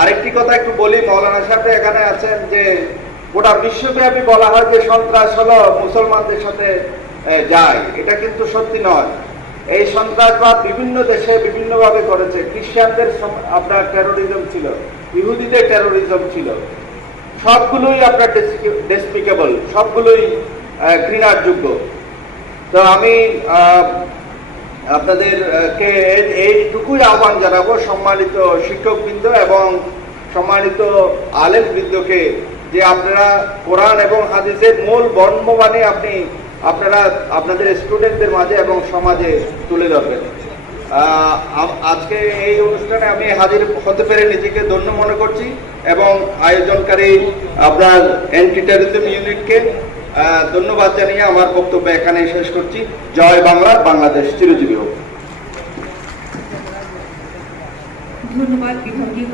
আরেকটি কথা একটু বলি, মৌলানা সাহেব এখানে আছেন, যে গোটা বিশ্বব্যাপী বলা হয় যে সন্ত্রাস হলো মুসলমানদের সাথে যায়, এটা কিন্তু সত্যি নয়। এই সন্ত্রাসবাদ বিভিন্ন দেশে বিভিন্নভাবে করেছে। খ্রিস্টানদের আপনার টেরোরিজম ছিল, ইহুদিদের টেরোরিজম ছিল, সবগুলোই আপনার ডেসপিকেবল, সবগুলোই ঘৃণার যোগ্য। তো আমি আপনাদেরকে এইটুকুই আহ্বান জানাবো, সম্মানিত শিক্ষকবৃন্দ এবং সম্মানিত আলেমবৃন্দকে, যে আপনারা কোরআন এবং হাদিসের মূল বর্ণবাণী আপনারা আপনাদের স্টুডেন্টদের মাঝে এবং সমাজে তুলে ধরবেন। আজকে এই অনুষ্ঠানে আমি হাজির হতে পেরে নিজেকে ধন্য মনে করছি এবং আয়োজনকারী আপনার অ্যান্টি টেররিজম ইউনিটকে ধন্যবাদ জানিয়ে আমার বক্তব্য এখানে শেষ করছি। জয় বাংলা, বাংলাদেশ চিরজীবী হোক। ধন্যবাদ বিভাগীয়